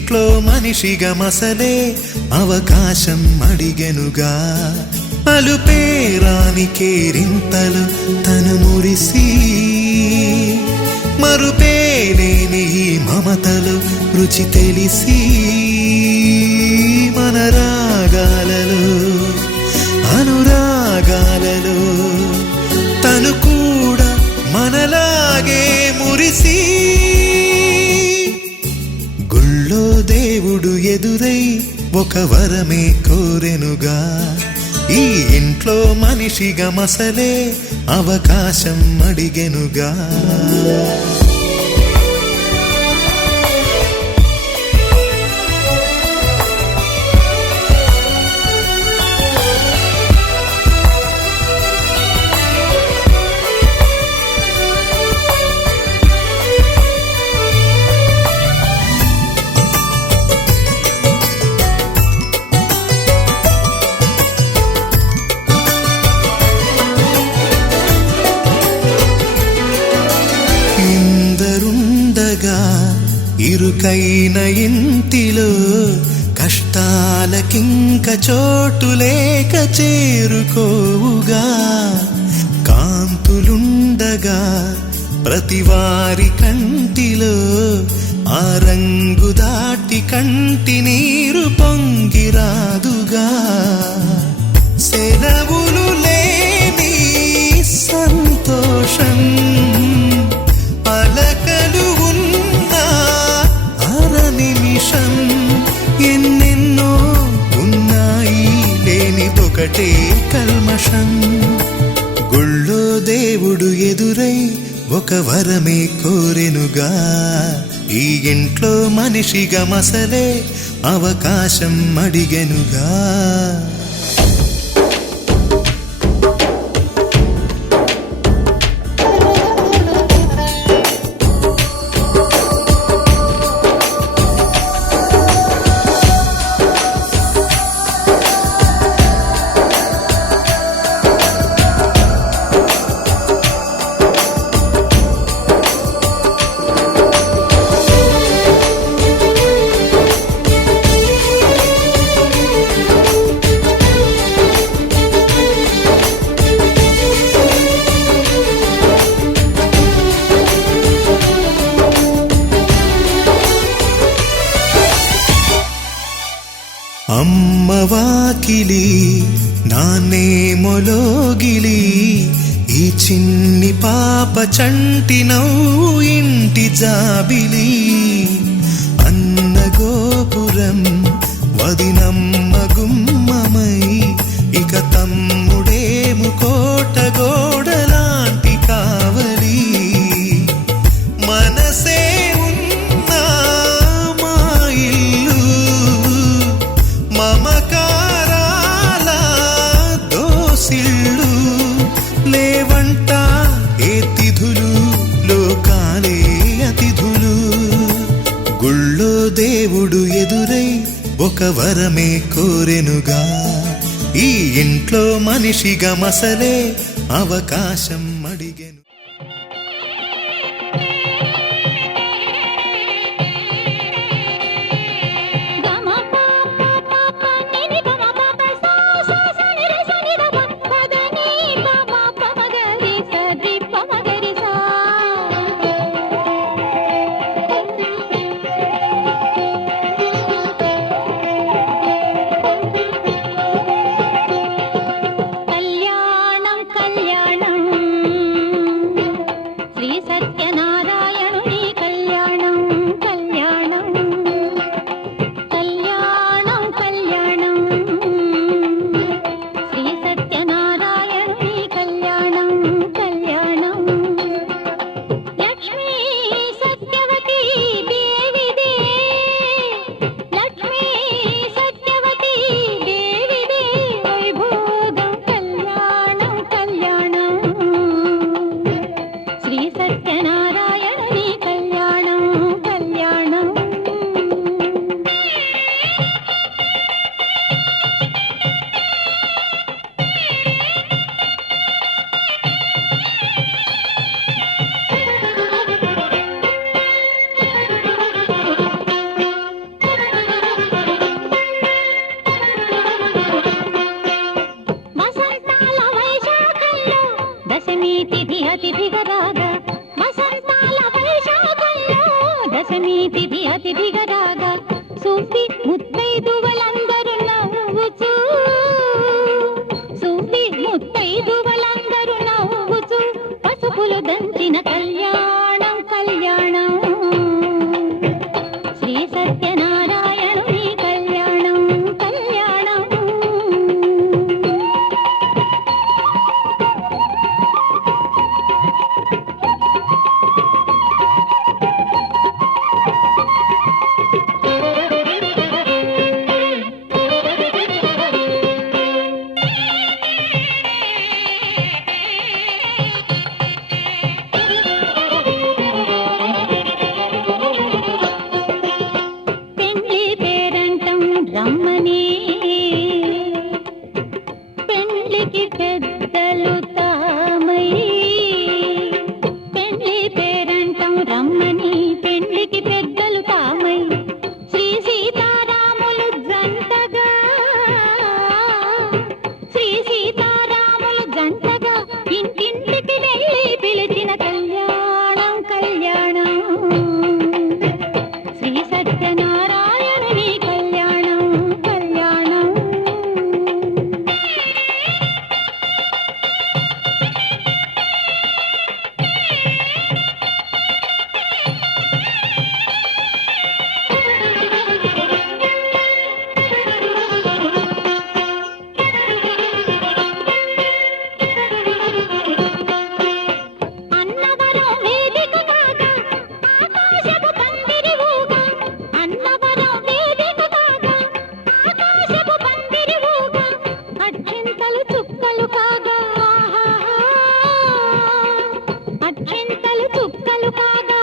ఇంట్లో మనిషిగా మసలే అవకాశం అడిగెనుగా. అలుపేరాని కేరింతలు తను మురిసి, మరుపేలేని ఈ మమతలు రుచి తెలిసి, మన రాగాలలో అనురాగాలలో తను కూడా మనలాగే మురిసి. గుళ్ళో దేవుడు ఎదురై ఒక వరమే కోరెనుగా. ఈ ఇంట్లో మనిషిగా మసలే అవకాశం అడిగెనుగా. ఇరుకైన ఇంటిలో కష్టాలకింక చోటు లేక చేరుకోవుగా. కాంతులుండగా ప్రతివారి కంటిలో ఆ రంగు దాటి కంటి నీరు పొంగిరాదుగా. సెలవులు లేని సంతోషం పలకలు నిమిషం ఎన్నెన్నో ఉన్నాయి, లేనిదొకటే కల్మషం. గుళ్ళో దేవుడు ఎదురై ఒక వరమే కోరెనుగా. ఈ ఇంట్లో మనిషిగా మసలే అవకాశం అడిగెనుగా. అమ్మ వాకిలి నాన్నేమొలోగిలి, ఈ చిన్ని పాప చంటి నవ్వు ఇంటి జాబిలి. అన్న గోపురం వదినమ్మ గుమ్మమై, ఇక తమ్ముడేము కోట గోడలాంటి కావలి. మనసే ఉన్నా మా ఇల్లు మమకారాల దోసిళ్ళు. లేవంట ఏ తిథులు, లోకాలే అతిథులు. గుళ్ళో దేవుడు ఎదురై ఒక వరమే కోరెనుగా. ఈ ఇంట్లో మనిషిగా మసలే అవకాశం అడిగెను. కళ్యాణం కళ్యాణం పెళ్లి పేరంటం రమ్మని పెళ్లికి పెద్దలు తామై పెళ్లి పేరంటం రమ్మని పెళ్లికి పెద్దలు తామై శ్రీ సీతారాములు జంటగా శ్రీ సీతారాములు జంటగా ఇంటింటికి వెళ్ళి పిలిచిన కళ్యాణం కళ్యాణం శ్రీ సత్యనారాయణుని కళ్యాణం కళ్యాణం. అన్నవరం వేదిక కాగా ఆకాశపు పందిరి ఊగా అన్నవరం వేదిక కాగా ఆకాశపు పందిరి ఊగా అక్షింతలు చుక్కలు కాగా అక్షింతలు చుక్కలు కాగా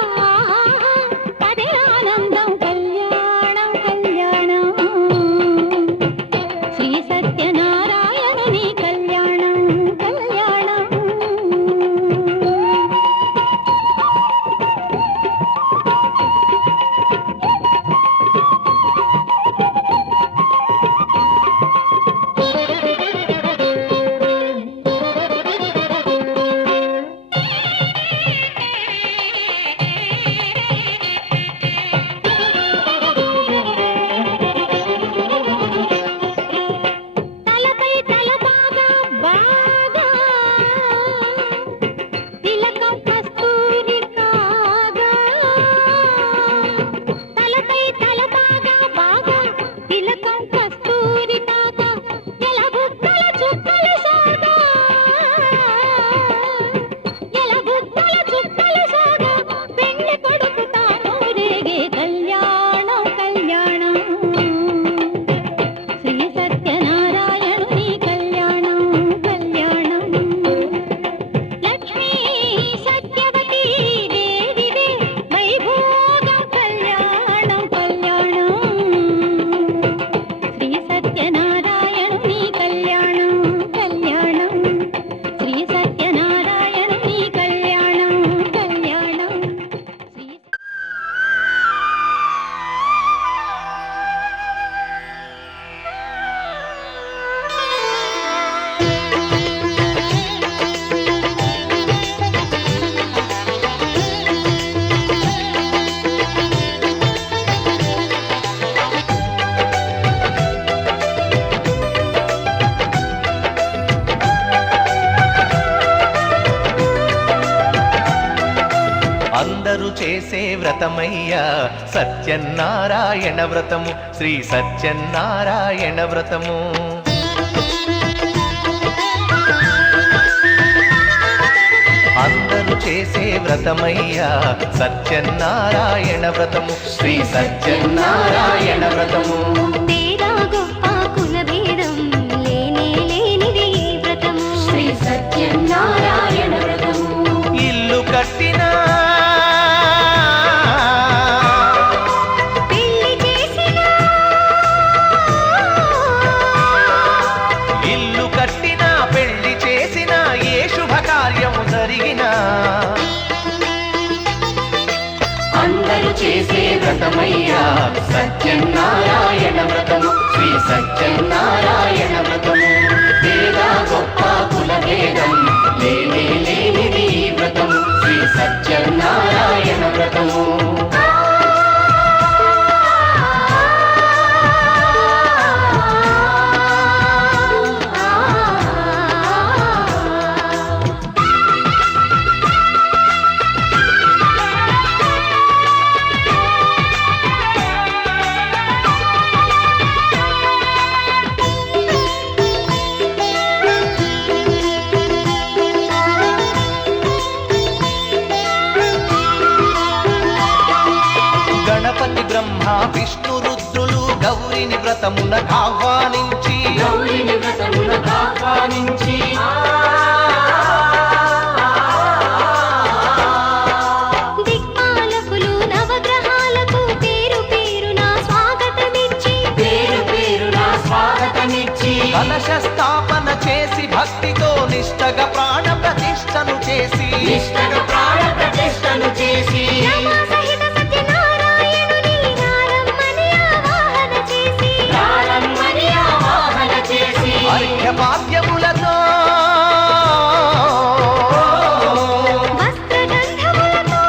అదే ఆనందం కళ్యాణం కళ్యాణం శ్రీ సత్యనారాయణుని కళ్యాణం కళ్యాణం. తలపై తల బాగా బాగా తిలకం కస్తూరి కాగా తలపై తల బాగా బాగా తిలకం కస్తూరి కాగా ఎలబుక్కల చుక్కలు సాగా ఎలబుక్కల చుక్కలు సాగా పెళ్లి కొడుకు తాను రేగే కళ్యాణం కళ్యాణం శ్రీ సత్యనారాయణుని కళ్యాణం కళ్యాణం. లక్ష్మీ సత్యవతీ దేవిదే వైభోగం కళ్యాణం కళ్యాణం శ్రీ సత్యనారాయణుని కళ్యాణం కళ్యాణం శ్రీ సత్యనారాయణుని కళ్యాణం కళ్యాణం శ్రీ అందరూ చేసే వ్రతమయ్యా సత్యనారాయణ వ్రతము శ్రీ సత్యనారాయణ వ్రతము. అందరూ చేసే వ్రతమయ్యా సత్యనారాయణ వ్రతము శ్రీ సత్యనారాయణ వ్రతము. తేరా గొప్ప కుల భేదం లేనే లేనిది ఈ వ్రతము శ్రీ సత్యనారాయణ వ్రతము. ఇల్లు కట్టినా పెళ్లి చేసిన ఇల్లు కట్టినా పెళ్లి చేసినా ఏ శుభకార్యము జరిగినా అందరూ చేసే వ్రతమయ్యా సత్యనారాయణ వ్రతము శ్రీ సత్యనారాయణ వ్రతము. వేదా గొప్ప కుల భేదం లేనే లేనిది ఈ వ్రతము శ్రీ సత్యనారాయణ వ్రతము. గణపతి బ్రహ్మ విష్ణు రుద్రులు గౌరిని వ్రతమునకు ఆహ్వానించి దిక్పాలకులు నవగ్రహాలకు పేరు పేరున స్వాగతం కలశ స్థాపన చేసి భక్తితో నిష్టగా ప్రాణ ప్రతిష్టను చేసి రమాసహిత సత్యనారాయణుని ఆవాహన చేసి అర్ఘ్యపాద్యములతో వస్త్రగంధములతో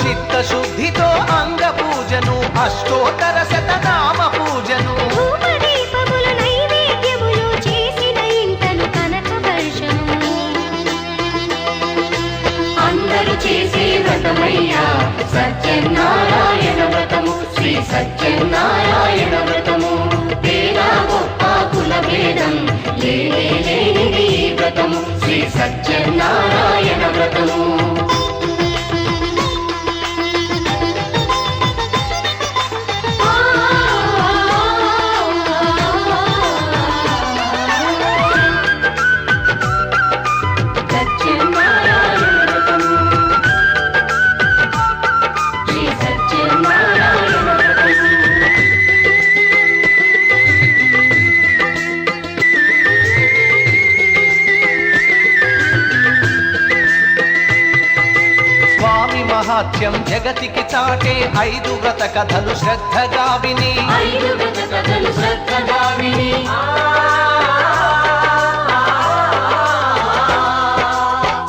చిత్తశుద్ధితో అంగ పూజను అష్టోత్తర శతనామ పూజను ధూపదీపములు నైవేద్యములు చేసిన ఇంటను కనక వర్షము అందరూ చేసే వ్రతమయ్యా సత్యనారాయణ వ్రతము శ్రీ సత్యనారాయణ వ్రతము పేద గొప్ప కుల భేదం లేనిది ఈ వ్రతము శ్రీ సత్యనారాయణ వ్రతము స్వామి మహాత్యం జగతికి చాటే 5 వ్రత కథలు శ్రద్ధగా విని ఐదు వ్రత కథలు శ్రద్ధగా విని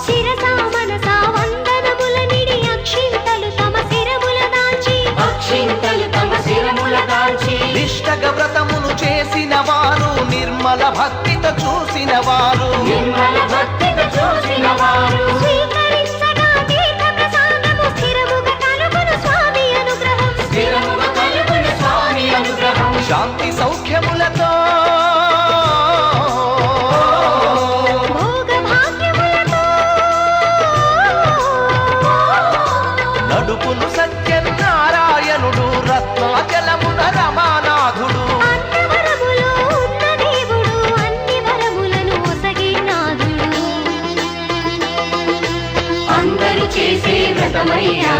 శిరసా మనసా వందనముల నిడి అక్షింతలు తమ శిరముల దాల్చి అక్షింతలు తమ శిరముల దాల్చి నిష్టగా వ్రతమును చేసిన వారు నిర్మల భక్తితో చూసిన వారు నిర్మల భక్తితో చూసిన వారు స్వీకరించగా తీర్థ ప్రసాదము స్థిరముగా కలుగును స్వామి అనుగ్రహం స్థిరముగా కలుగును స్వామి అనుగ్రహం శాంతి సౌఖ్యములతో భోగ భాగ్యములతో నడుపును సత్యనారాయణుడు రత్నాచలమున రమానాథుడు అన్నవరములో ఉన్న దేవుడు అన్ని వరములను ఒసగినాథుడు అందరూ చేసే వ్రతమయ్యా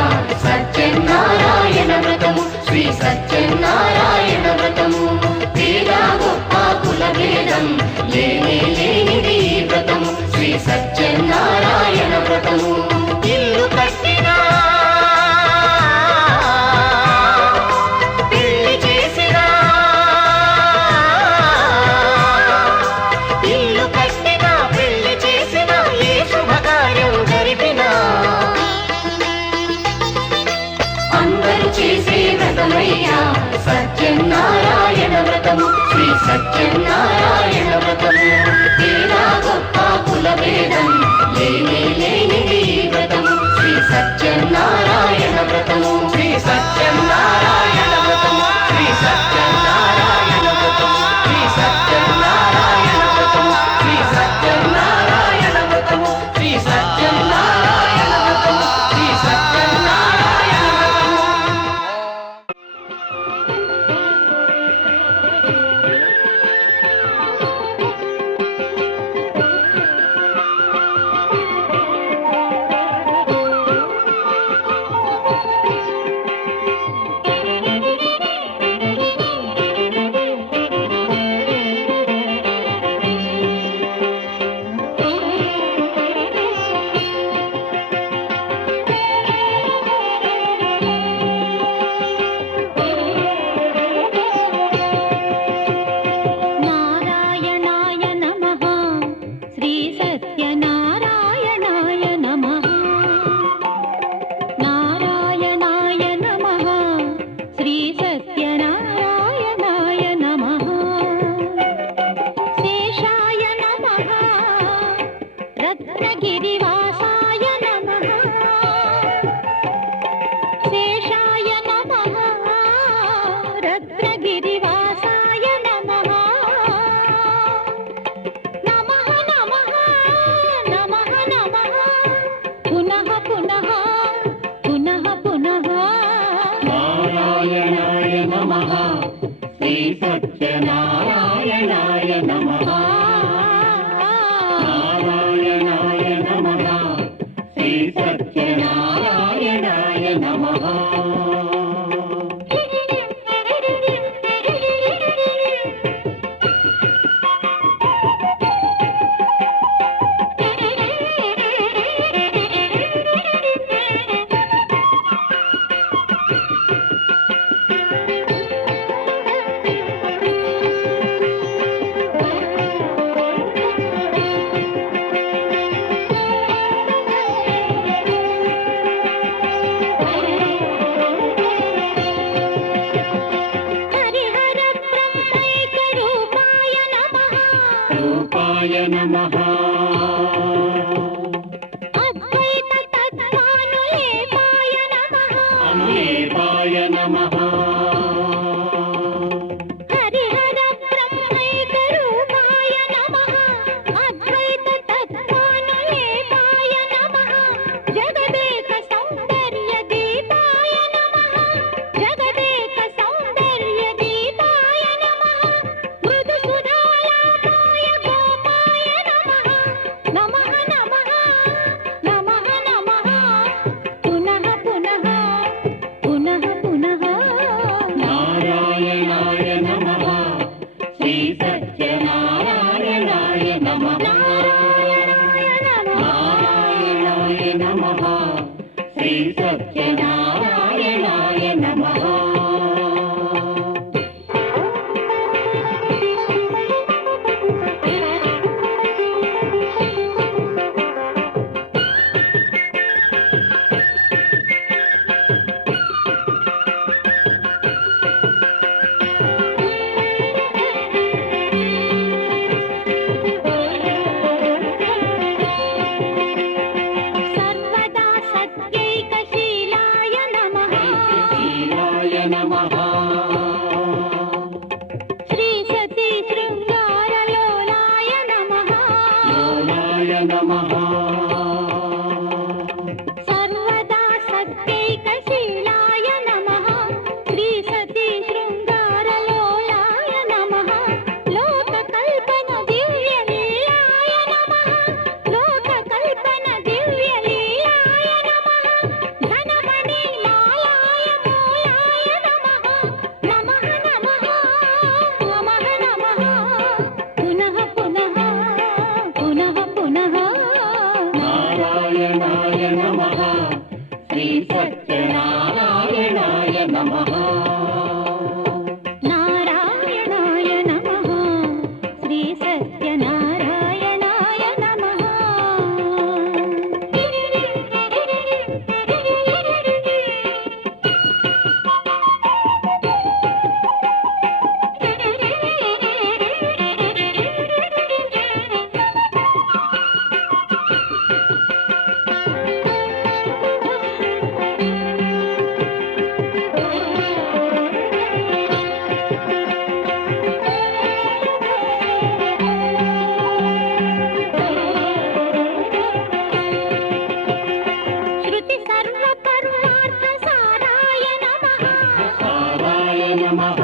సత్యనారాయణ వ్రతము శ్రీ సత్యనారాయణ వ్రతము పేద గొప్ప కుల భేదం లేనిది ఈ వ్రతము శ్రీ సత్యనారాయణ వ్రతము ఇల్లు కట్టినా పెళ్లి చేసినా ఇల్లు కట్టినా పెళ్లి చేసినా ఏ శుభకార్యం జరిపినా అందరూ చేసే వ్రతమయ్యా సత్యనారాయణ వ్రతము శ్రీ సత్యనారాయణ వ్రతము పేద గొప్ప కుల భేదం లేనిది ఈ వ్రతము శ్రీ సత్యనారాయణ వ్రతము శ్రీ సత్యనారాయణ వ్రతము శ్రీ సత్యనారాయణ వ్రతము శ్రీ సత్యనారాయణ వ్రతము శ్రీ సత్యనారాయణ వ్రతము శ్రీ సత్యనారాయణ వ్రతము శ్రీ సత్యనారాయణ వ్రతము నారాయణాయ నమః శ్రీ సత్యనారాయణాయ నమః నారాయణాయ నమః శ్రీ సత్యనారాయణాయ నమః శేషాయ నమః రత్నగిరివాసాయ నమః శేషాయ నమః రత్నగిరివాసాయ నమః నమః నమః నమః నమః పునః పునః పునః పునః నారాయణాయ నమః శ్రీ సత్యనారాయణాయ నమః నారాయణాయ నమః శ్రీ సత్యనారాయణాయ నమః నమః అద్వైత తత్వానులేపాయ నమః అనులేపాయ నమః హరిహర బ్రహ్మైక రూపాయ నమః అద్వైత తత్వానులేపాయ నమః జగదేక సౌందర్య దీపాయ నమః జగదేక సౌందర్య దీపాయ నమః మృదు సుధాలాపాయ గోపాయ నమః నమః నమః నమః నమః పునః పునః పునః పునః నారాయణాయ నమః శ్రీ సత్యనారాయణాయ నమః నారాయణాయ నమః శ్రీ సత్యనారాయణాయ నమః సర్వదా సత్యైకశీలాయ నమః శీలాయ నమః శ్రీ సతీ శృంగారలోలాయ నమః లోలాయ నమః సర్వదా సత్యైకశీలాయ నమః శ్రీ సతీ శృంగారలోలాయ నమః లోకకల్పన దివ్యలీలాయ నమః లోకకల్పన దివ్యలీలాయ నమః ధనమణి మాలాయ మూలాయ నమః నమః నమః నమః నమః పునః పునః పునః పునః నారాయణాయ నమః శ్రీ సత్యనారాయణాయ నమః నారాయణాయ నమః శ్రీ సత్యనారాయణాయ నమః శృతి సర్వపర్వార్థ సారాయ నమః సారాయ నమః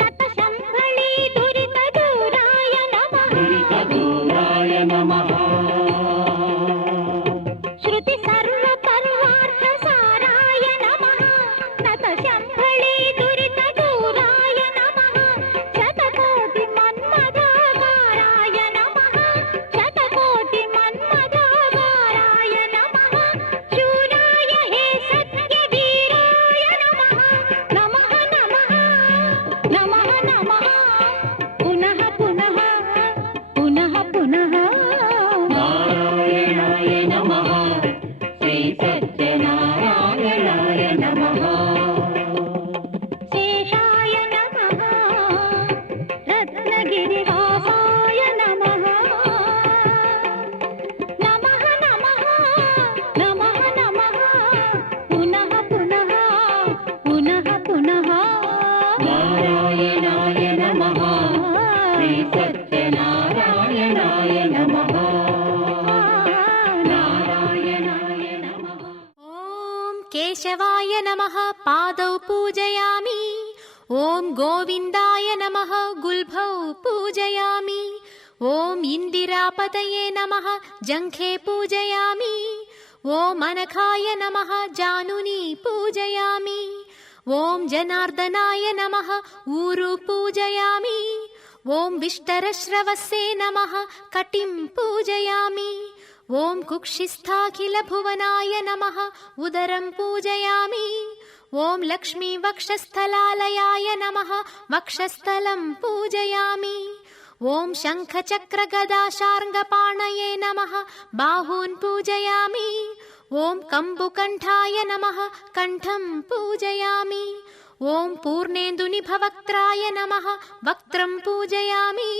నత శంభళీ దురిత దూరాయ నమః దురితదూరాయ నమః శృతి సర్వపర్వార్థ సారాయ నమః నత శంభళీ దురిత దూరాయ నమః శతకోటి మన్మథాగారాయ నమః శతకోటి మన్మథాగారాయ నమః శూరాయ హే సత్య వీరాయ నమః నమః నమః నమః నమః పునః పునః పునః పునః నారాయణాయ నమః శ్రీ సత్యనారాయణాయ నమః శేషాయ నమః రత్నగిరివాసాయ నమః నమః నమః నమః నమః పునః పునః పునః పునః నారాయణాయ నమః శ్రీ సత్యనారాయణాయ నమః నారాయణాయ నమః ॐ केशवाय नमः पादौ पूजयामि ॐ गोविन्दाय नमः गुल्भौ पूजयामि ॐ इन्दिरापतये नमः जङ्घे पूजयामि ॐ अनघाय नमः जानुनी पूजयामि ॐ जनार्दनाय नमः ऊरु पूजयामि ॐ विष्टरश्रवस्ये नमः कटिं पूजयामि ॐ कुक्षिस्थाखिलभुवनाय नमः उदरं पूजयामि ॐ लक्ष्मीवक्षस्थलालयाय नमः वक्षस्थलं पूजयामि ॐ शङ्खचक्रगदाशार्ङ्गपाणये नमः बाहून् पूजयामि ॐ कम्बुकण्ठाय नमः कण्ठं पूजयामि ॐ पूर्णेन्दुनिभवक्त्राय नमः वक्त्रं पूजयामि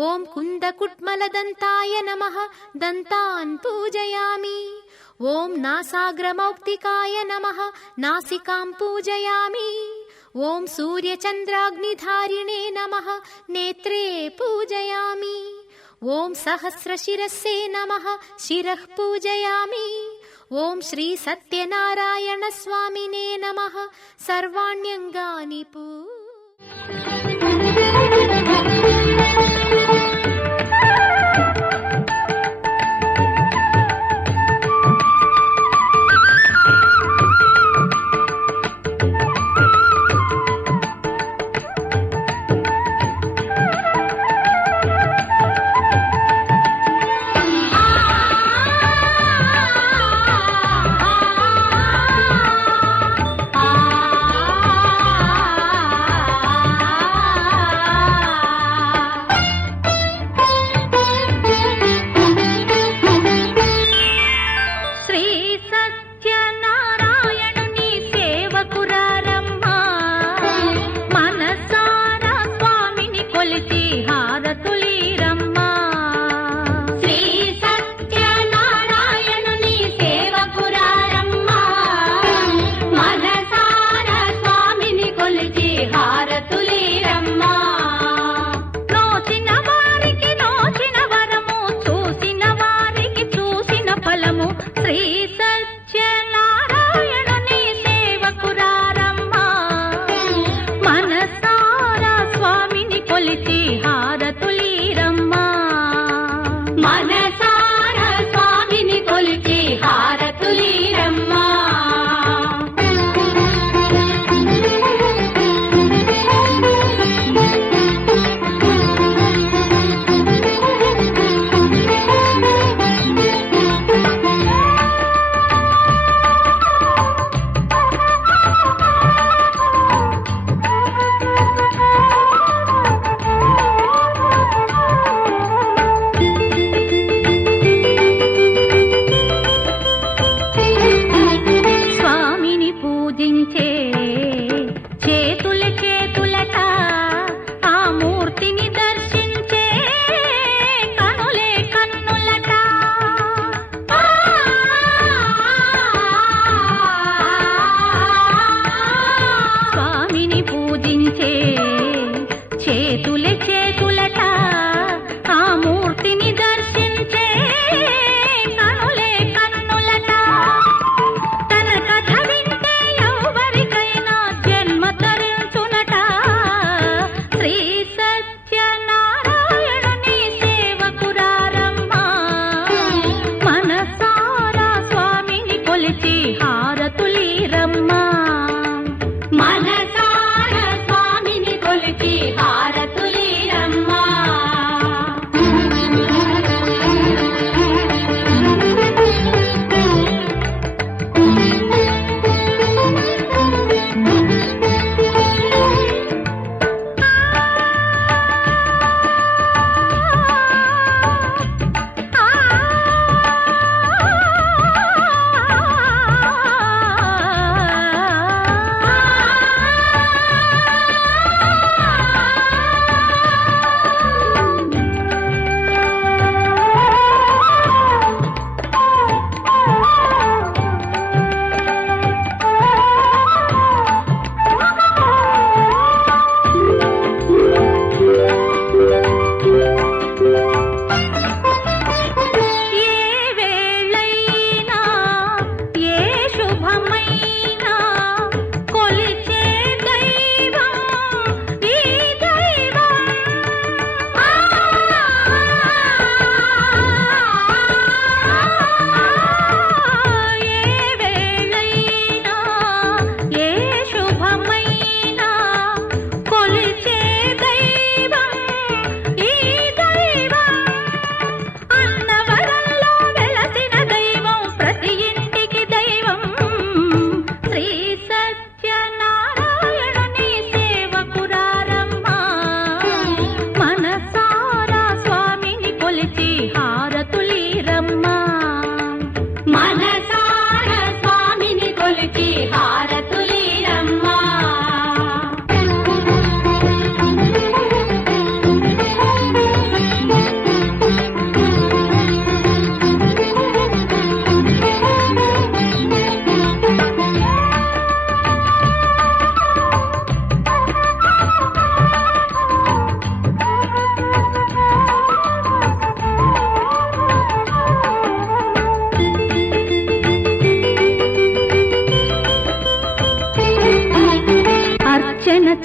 ॐ कुन्दकुट्मलदन्ताय नमः दन्तान् पूजयामि ॐ नासाग्रमौक्तिकाय नमः नासिकां पूजयामि ॐ सूर्यचन्द्राग्निधारिणे नमः नेत्रे पूजयामि ॐ सहस्रशिरस्से नमः शिरः पूजयामि ॐ श्री सत्यनारायणस्वामिने नमः सर्वाण्यङ्गानि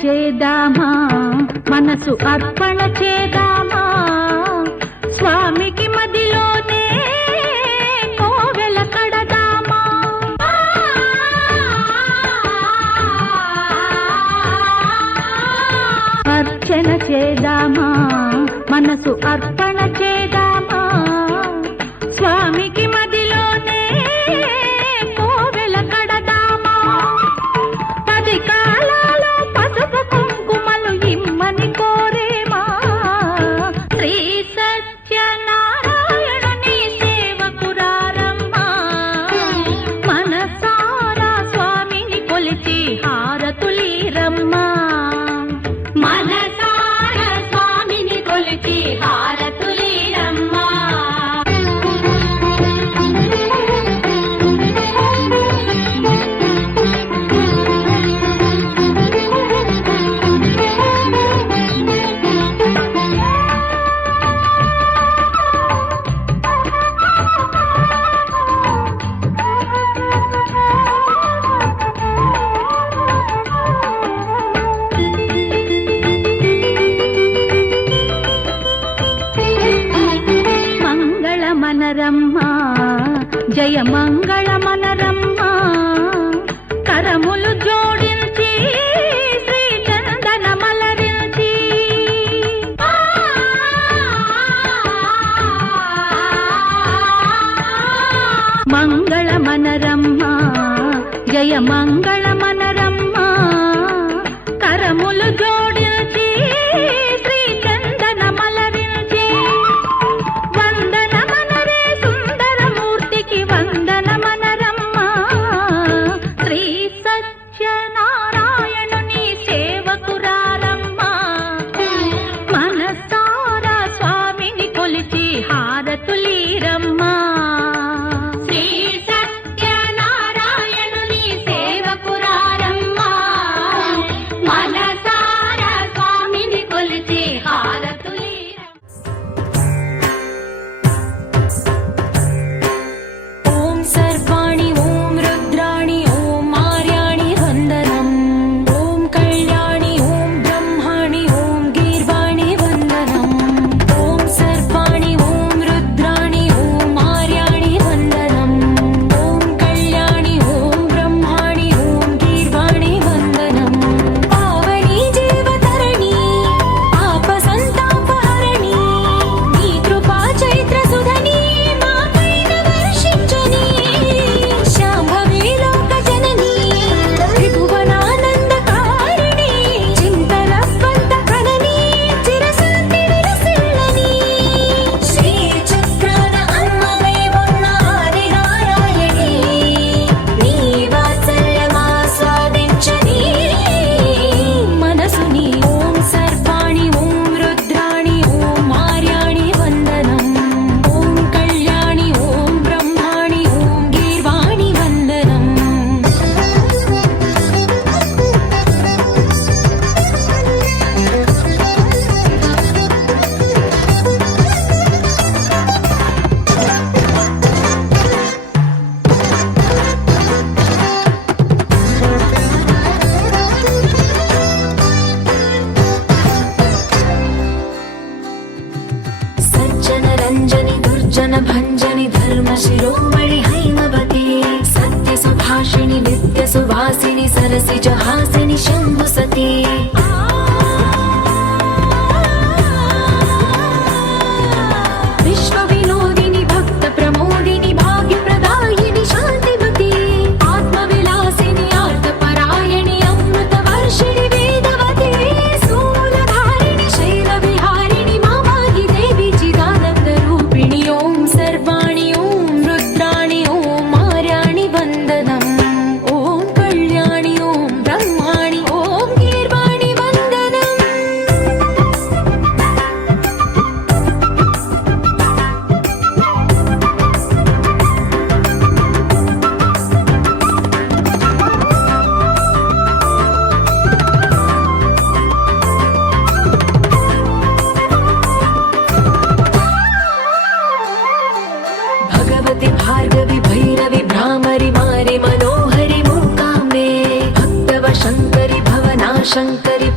చేద్దామా మనసు అర్పణ చేద్దామా స్వామికి మదిలోనే కోవెల కడదామా అర్చన చేద్దామా మనసు అర్పణ చేద్దామా స్వామికి మదిలోనే కోవెల కడదామా 10 కాలాలో పసుపు కుంకుమలు ఇమ్మని కోరేమా శ్రీ సత్యనారాయణుని సేవకురారమ్మా మనసారా స్వామిని కొలిచి హారతులీరమ్మా మనసారా స్వామిని కొలిచి హారతులీరమ్మా మంగళమనరమ్మా జయ మంగళమనరమ్మా కరములు జోడించి శ్రీ చందన మలరించి మంగళమనరమ్మా జయ మంగళమనరమ్మా కరములు జోడించి శ్రీ చందన మలరించి వందనమనరే సుందరమూర్తికి వందనమనరమ్మా శ్రీ సత్యనారాయణుని సేవకురారమ్మా మనసారా స్వామిని కొలిచి హారతులీరమ్మా శ్రీ సత్యనారాయణుని సేవకురారమ్మా మనసారా స్వామిని కొలిచి హారతులీరమ్మా ఓం సర్వాణి ఓం రుద్రాణి ఓం మార్యాణి వందనం ఓం కళ్యాణి ఓం బ్రహ్మాణి ఓం గీర్వాణి వందనం ఓం సర్వాణి ఓం రుద్రాణి ఓం మార్యాణి వందనం ఓం కళ్యాణి ఓం బ్రహ్మాణి ఓం గీర్వాణి వందనం పావని జీవతరణి పాప సంతాపహరణి నీ కృపా చైత్ర సుధని మాపైన వర్షించని శాంభవి లోక జనని త్రిభువనానందకారిణి చింతన స్వంత కనని చిరశాంతి విలసిల్లని శ్రీ చక్రాన అమ్మవై ఉన్న ఆదినారాయణి నీ వాత్సల్యమాస్వాదించని మనసుని ఓం సర్వాణి ఓం రుద్రాణి ఓం మార్యాణి వందనం ఓం కళ్యాణి ఓం బ్రహ్మాణి ఓం గీర్వాణి వందనం సజ్జన రంజని దుర్జన భంజని ధర్మ శిరోమణి హైమవతి సత్య సుభాషిణి నిత్య సువాసిని సరసిజ హాసిని శంభు సతీ విశ్వ వినోదిని భక్త ప్రమోదిని భాగ్య ప్రదాయిని శాంతిమతి ఆత్మ విలాసిని ఆర్తపరాయణి అమృత వర్షిణి వేదవతి శూలధారిణి శైల విహారిణి మామాగి దేవి చిదానంద రూపిణి ఓం సర్వాణి ఓం రుద్రాణి ఓం మార్యాణి వందనం ఓం కళ్యాణి ఓం బ్రహ్మాణి ఓం గీర్వాణి వందనం भगवति भार्गवि भैरवि भ्रामरि मारि मनोहरि मूकाम्बे भक्तव शङ्करि भवना शङ्करि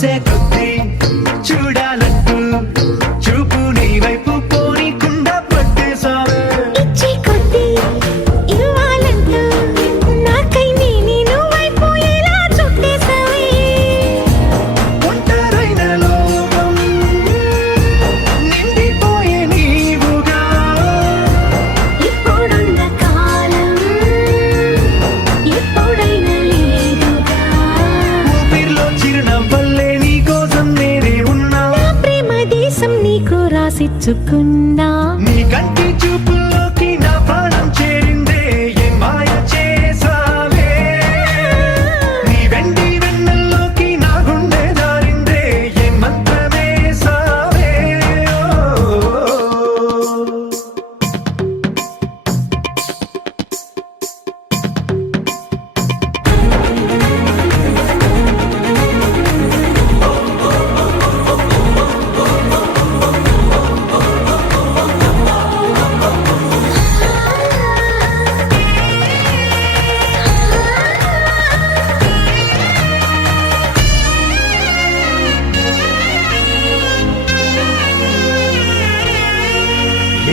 చూసే కొద్దీ చూడాలంటూ చూపు నీ వైపు పోనీకుండా పట్టేశావే ఇచ్చే కొద్దీ ఇవ్వాలంటూ నాకై నేను వైపోయేలా చుట్టేశావే ఒంటరైన లోకం నిండిపోయే నీవుగా ఇప్పుడున్న కాలం ఎప్పుడైనా లేదుగా ఊపిరిలో చిరునవ్వల్లే నీ కోసం నేనే ఉన్నా నా ప్రేమ దేశం నీకు రాసిచ్చుకున్నా నీ కంటి చూపుల్లోకి నా ప్రాణం చేరిందే ఏ మాయ చేసావే నీ వెండి వెన్నెల్లోకి నా గుండె జారిందే ఏ మంత్రమేసావే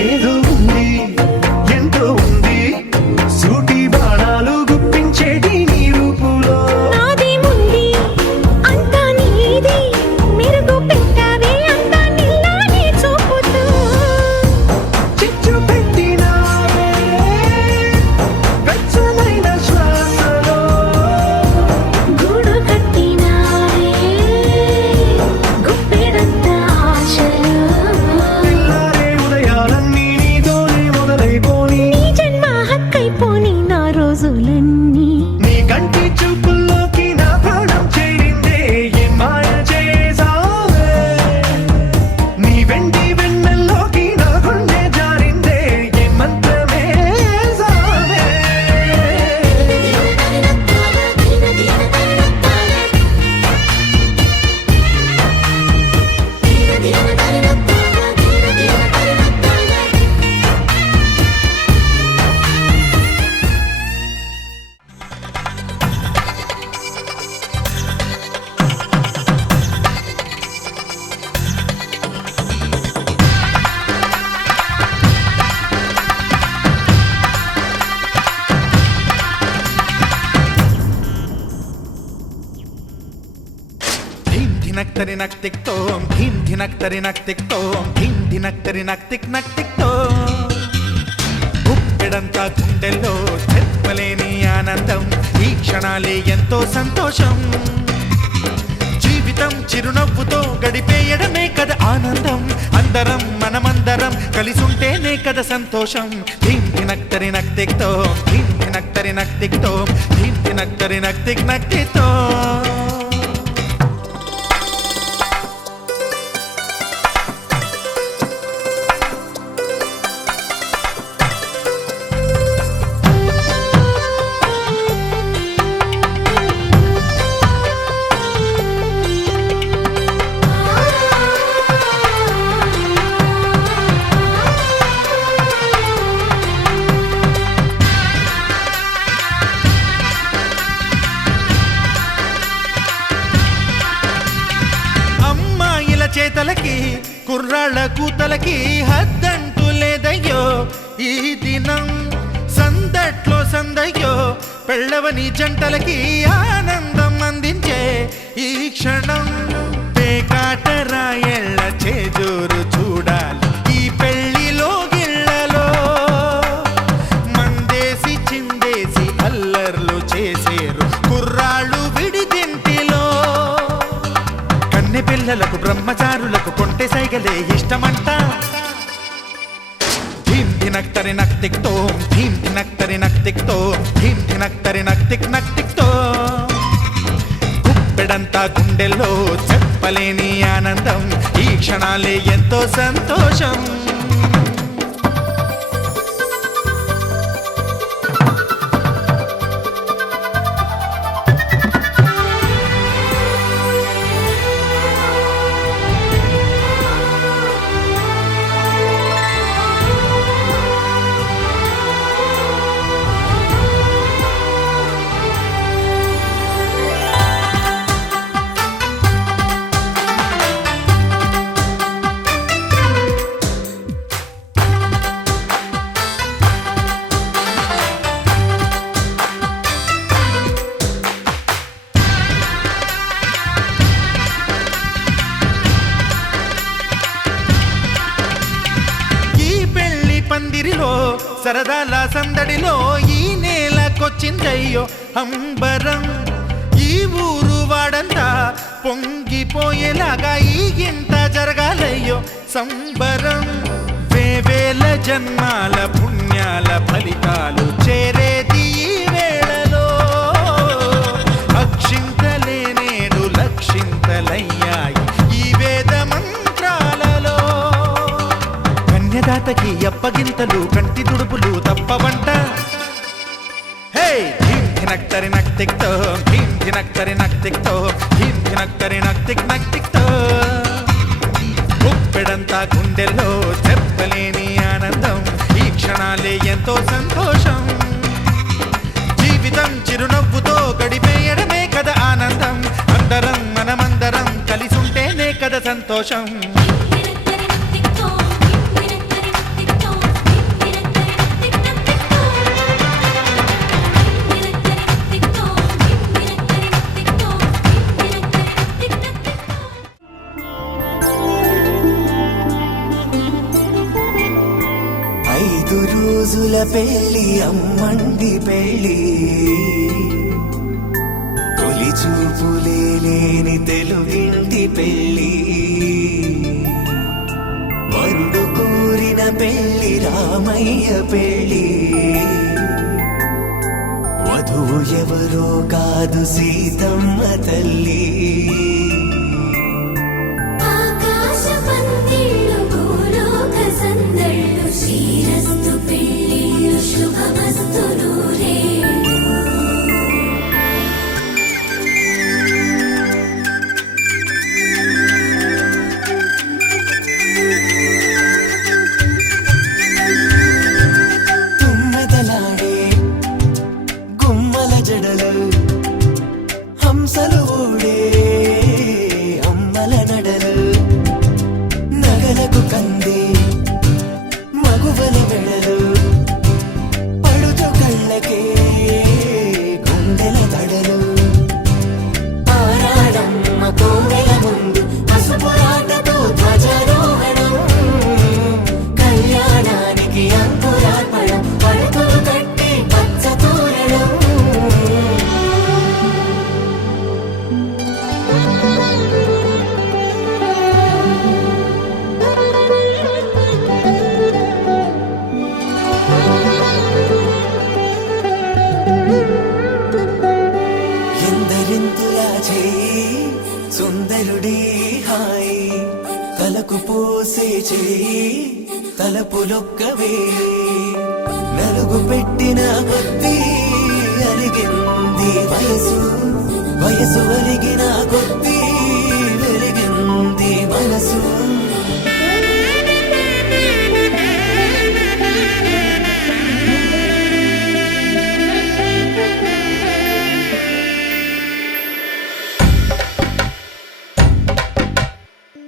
ఏదో ఉంది ఎంతో ఉంది సూటి బాణాలు గుప్పించేటి నీ రూపులో నాది ముంది అంతా నీది మెరుగు పెట్టావే అంతా నిల్లానే చూపుతూ చిచ్చు పెట్టినావే వెచ్చనైన శ్వాసలో గూడు కట్టినావే గుప్పెడంత ఆశలు తెల్లారే ఉదయాలన్నీ నీతోనే మొదలైపోని నీ జన్మ హక్కైపోని నా రోజులన్నీ నీ కంటి చూపుల్లోకి నా ప్రాణం చేరిందే ఏ మాయ చేసావే నీ వెండి వెన్నెల్లోకి నా గుండె జారిందే ఏ మంత్రమేసావే ధీం ధినక్తరి నక్తిక్తోం ధీం ధినక్తరి నక్తిక్తోం ధీం ధినక్తరి నక్తిక్ నక్తిక్తోం గుప్పెడంతా గుండెల్లో చెప్పలేని ఆనందం ఈ క్షణాలే ఎంతో సంతోషం జీవితం చిరునవ్వుతో గడిపేయడమే కదా ఆనందం అందరం మనమందరం కలిసుంటేనే కదా సంతోషం ధీం ధినక్తరి నక్తిక్తోం ధీం ధినక్తరి నక్తిక్తోం ధీం ధినక్తరి నక్తిక్ నక్తిక్తోం చేతలకి కుర్రాళ్ళ కూతలకి హద్దంటూ లేదయ్యో ఈ దినం సందట్లో సందయ్యో పెళ్ళవని జంటలకి ఆనందం అందించే ఈ క్షణం పేకాటరాయళ్ళ చేజోరు చూడాలి ఈ పెళ్లిలో గిళ్ళలో మందేసి చిందేసి అల్లర్లు చేసేరు కుర్రాళ్ళు విడిదింటిలో కన్నె పిల్లలకు బ్రహ్మచారులకు కొంటె సైగలే ఇష్టమంట ధీం ధినక్తరి నక్తిక్తోం ధీం ధినక్తరి నక్తిక్తోం ధీం ధినక్తరి నక్తిక్ నక్తిక్తోం గుప్పెడంతా గుండెల్లో చెప్పలేని ఆనందం ఈ క్షణాలే ఎంతో సంతోషం సరదాల సందడిలో ఈ నేలకొచ్చిందయ్యో అంబరం. ఈ ఊరు వాడంతా పొంగిపోయేలాగా ఈ గింత జరగాలయ్యో సంబరం. వేవేల జన్మాల పుణ్యాల ఫలితాలు చేరేది ఈ వేళలో. అక్షింతలే నేడు లక్షింతలయ్యాయి ఈ వేద మంత్రాలలో. కన్యదాతకి అప్పగింతలు కంటి దుడుపులు తప్పవంట. హే ధీం ధినక్తరి నక్తిక్తో ధీం ధినక్తరి నక్తిక్తో ధీం ధినక్తరి నక్తిక్ నక్తిక్తో. గుప్పెడంతా గుండెల్లో చెప్పలేని ఆనందం. ఈ క్షణాలే ఎంతో సంతోషం. జీవితం చిరునవ్వుతో గడిపేయడమే కదా ఆనందం. అందరం మనమందరం కలిసుంటేనే కదా సంతోషం. ఐదు రోజుల పెళ్లి అమ్మండి పెళ్లి. తొలి చూపులే లేని తెలుగింటి పెళ్లి. వరుడు కోరిన పెళ్లి రామయ్య పెళ్లి. వధువు ఎవరో కాదు సీతమ్మ తల్లి. శ్రీరస్తు పెళ్ళిళ్ళు శుభమస్తు నూరే. తుమ్మెదలాడే గుమ్మల జడలు హంసలు ఊడే అమ్మల నడలు. నగలకు కంది మగువల వెడలు పడుచు కళ్ళకే గుండెల తడలు. ఆరాడమ్మ కోవెల ముందు పసుపురాటతో ధ్వజారోహణం. కళ్యాణానికి అంకురార్పణం పడుతులు కట్టి పచ్చ తోరణం. ఎందరింతులా చేయి సుందరుడే హాయి. తలకు పోసే చేయి తలపులొక్కవే. నలుగు పెట్టిన కొద్దీ అలిగింది వయసు. వయసు అలిగిన కొద్దీ వెలిగింది మనసు.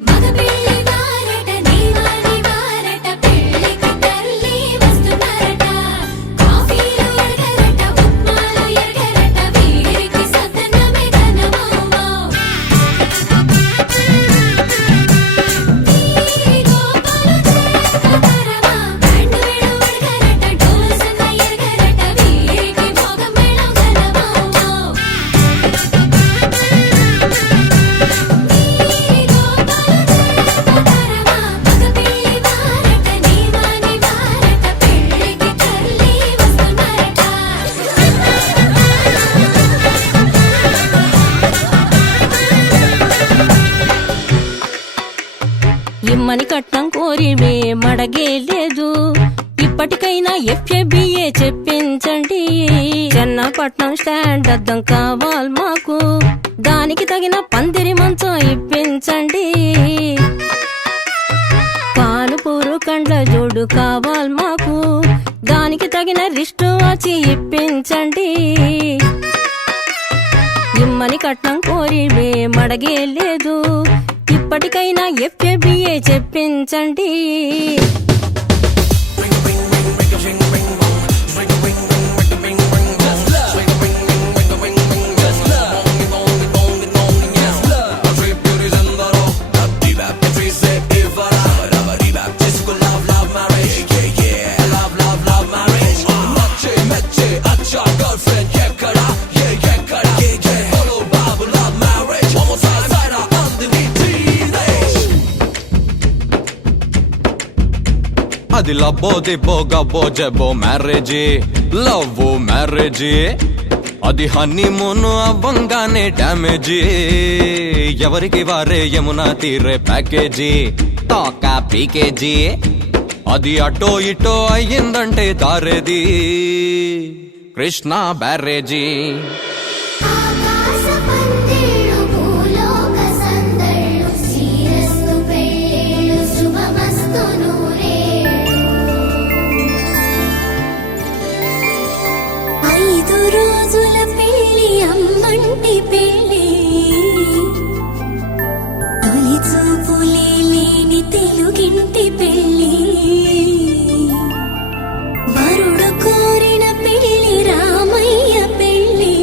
మగపిల్లి వారట నీవాని వారట పెళ్ళికి తల్లి వస్తున్నారట. కాఫీలు ఎరగరట ఉప్మాలు ఎరగరట వీరికి సద్దనమే ఘనమౌమౌ. ఈ గోపాలు చేస్తారమా బ్యాండ్ వేడు ఎరగరట డోలు సన్న ఎరగరట వీరికి భోగమేళం ఘనమౌమౌ. ఇమ్మని కట్నం కోరివే మడగే లేదు. ఇప్పటికైనా FABA చెప్పించండి. చెన్నపట్నం స్టాండ్ అద్దం కావాలి మాకు. దానికి తగిన పందిరి మంచం ఇప్పించండి. పానుపూరు కండ్ల జోడు కావాలి మాకు. దానికి తగిన రిస్టు వాచి ఇప్పించండి. ఇమ్మని కట్నం కోరివే మడగే లేదు. ఇప్పటికైనా FABA చెప్పించండి. Love marriage. అది లబ్బో దిబ్బో గబ్బో జబ్బో మ్యారేజీ లవ్ మ్యారేజీ అది హనీమూన్ అవ్వంగానే డ్యామేజీ ఎవరికి వారే యమునా తీరే ప్యాకేజీ తోకా పీకేజీ అది అటో ఇటో అయ్యిందంటే దారేది కృష్ణా బ్యారేజీ ఆకాశ పందిళ్ళు భూలోక సందళ్ళు శ్రీరస్తు పెళ్ళిళ్ళు శుభమస్తు నూరేళ్ళు 5 రోజుల పెళ్ళి అమ్మంటి పెళ్ళి తొలి చూపులే లేని తెలుగింటి పెళ్ళి వరుడు కోరిన పెళ్ళి రామయ్య పెళ్ళి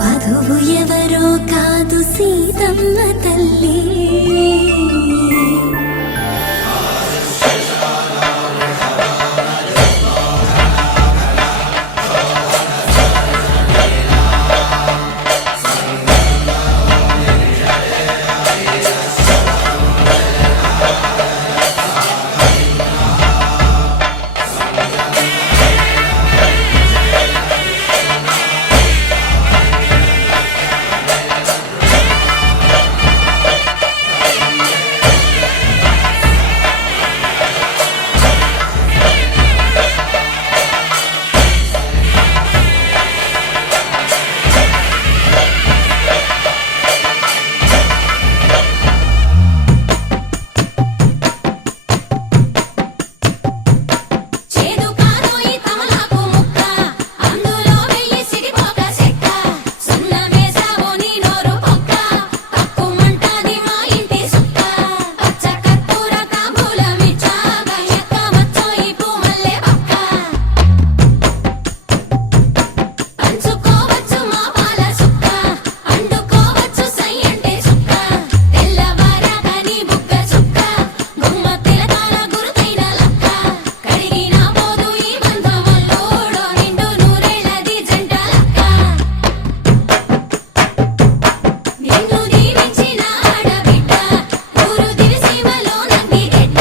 వధువు ఎవరో కాదు సీతమ్మ తల్లి చేదు కాదోయి తమలాకు ముక్క అందులో వెయ్యి సిడిపోక చెక్క సున్నమేసావో నీ నోరు పొక్క తక్కుమంటది మా ఇంటి సుక్క పచ్చ కర్పూర తాంబూలమిచ్చాక ఎక్క మచ్చోయి పూమల్లె పక్క పంచుకోవచ్చు మా పాల సుక్క అండుకోవచ్చు సై అంటే సుక్క తెల్లవారాక నీ బుగ్గ చుక్క గుమ్మ తిలకాల గురుతైన లక్క కడిగినా పోదు ఈ బంధమల్లోడో నిండు నూరేళ్ళది జంట లక్క నిన్ను దీవించిన ఆడబిడ్డ ఊరు దివిసీమలో నంది గెడ్డ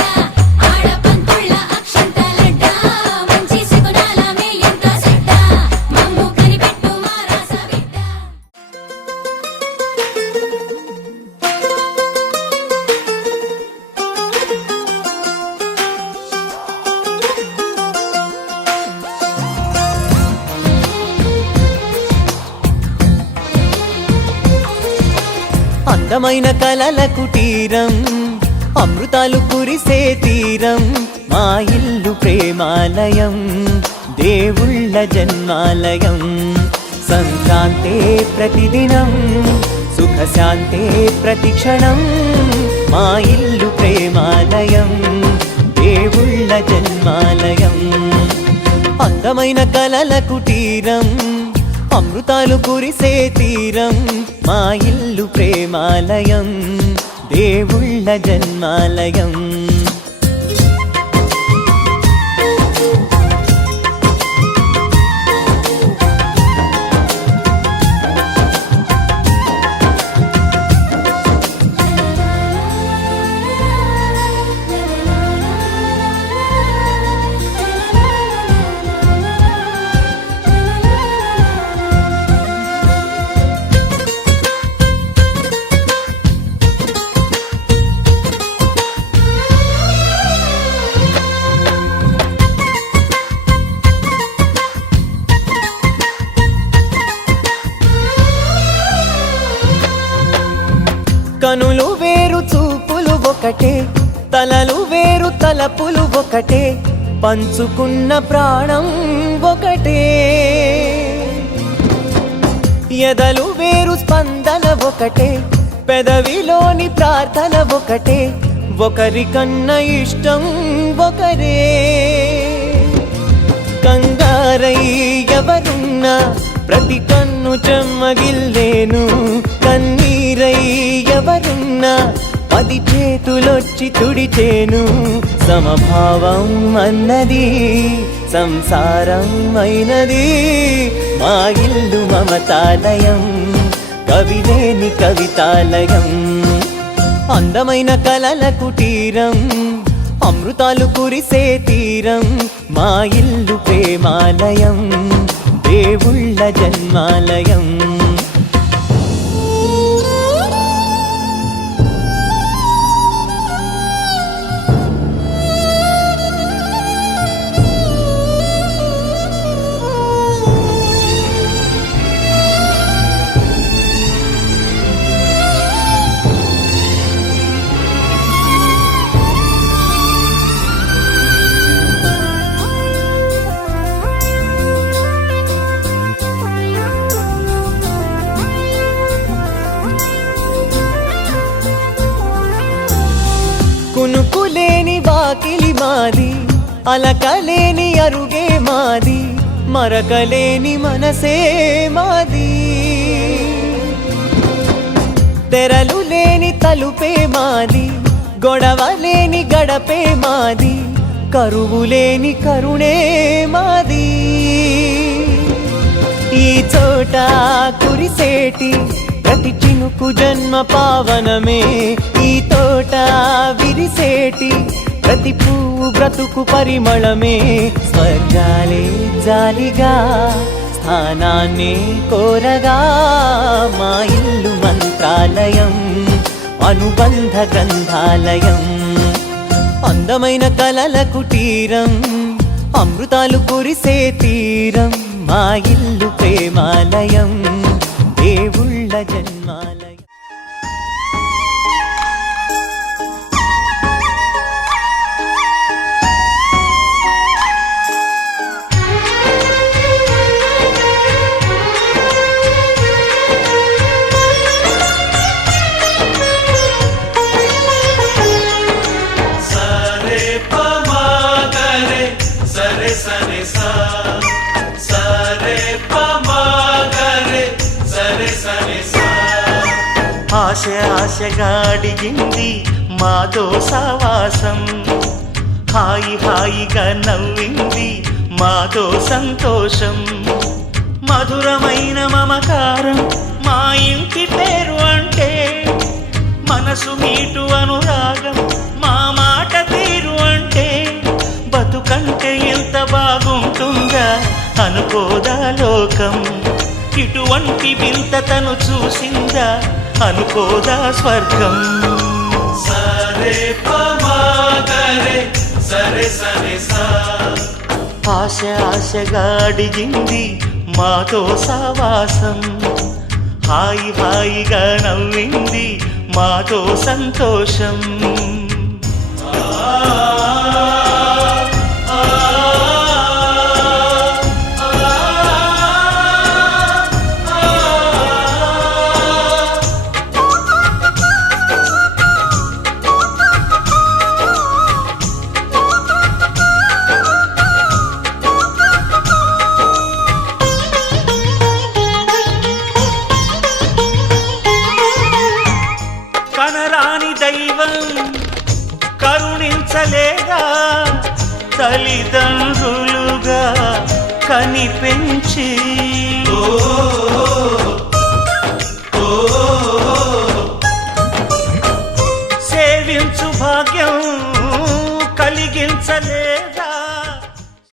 ఆడపంతుళ్ళ అక్షంతలడ్డ మంచి శకునాల మేయంత చెడ్డ మమ్ము కనిపెట్టు మా రాస బిడ్డ అందమైన కలల కుటీరం అమృతాలు కురిసే తీరం మా ఇల్లు ప్రేమాలయం దేవుళ్ళ జన్మాలయం సంక్రాంతే ప్రతిదినం సుఖశాంతే ప్రతిక్షణం మా ఇల్లు ప్రేమాలయం దేవుళ్ళ జన్మాలయం అందమైన కలల కుటీరం అమృతాలు కురిసే తీరం మా ఇల్లు ప్రేమాలయం దేవుళ్ళ జన్మాలయం కనులు వేరు చూపులు ఒకటే తలలు వేరు తలపులు ఒకటే పంచుకున్న ప్రాణం ఒకటే ఎదలు వేరు స్పందన ఒకటే పెదవిలోని ప్రార్థన ఒకటే ఒకరికన్నా ఇష్టం ఒకరే కంగారై ఎవరున్నా ప్రతి కన్ను చెమ్మగిల్లేను కన్నీరై ఎవరున్నా 10 చేతులొచ్చి తుడిచేను సమభావం అన్నది సంసారం అయినది మా ఇల్లు మమతాలయం కవిలేని కవితాలయం అందమైన కలల కుటీరం అమృతాలు కురిసే తీరం మా ఇల్లు ప్రేమాలయం దేవుళ్ళ జన్మాలయం కునుకులేని వాకిలి మాది అలకలేని అరుగే మాది మరకలేని మనసే మాది తెరలు లేని తలుపే మాది గొడవ లేని గడపే మాది కరువు లేని కరుణే మాది ఈ చోట కురిసేటి ప్రతి చినుకు జన్మ పావనమే ఈ తోట విరిసేటి ప్రతి పువ్వు బ్రతుకు పరిమళమే స్వర్గాలే జాలిగా స్థానాన్ని కోరగా మా ఇల్లు మంత్రాలయం అనుబంధ గ్రంథాలయం అందమైన కలల కుటీరం అమృతాలు కురిసే తీరం మా ఇల్లు ప్రేమాలయం దేవుళ్ళ జన్మాలయం ఆశ ఆశగా అడిగింది మాతో సావాసం హాయి హాయిగా నవ్వింది మాతో సంతోషం మధురమైన మమకారం మా ఇంటి పేరు అంటే మనసు మీటు అనురాగం మా మాట తీరు అంటే బతుకంటే ఎంత బాగుంటుందా అనుకోదా లోకం ఇటువంటి వింతతను చూసిందా అనుకోదా స్వర్గం సరే పమాగరే సరే సరే సా ఆశ ఆశగా అడిగింది మాతో సావాసం హాయి హాయిగా నవ్వింది మాతో సంతోషం కనరాని దైవం కరుణించలేదా తల్లిదండ్రులుగా కనిపెంచి సేవించు భాగ్యం కలిగించలే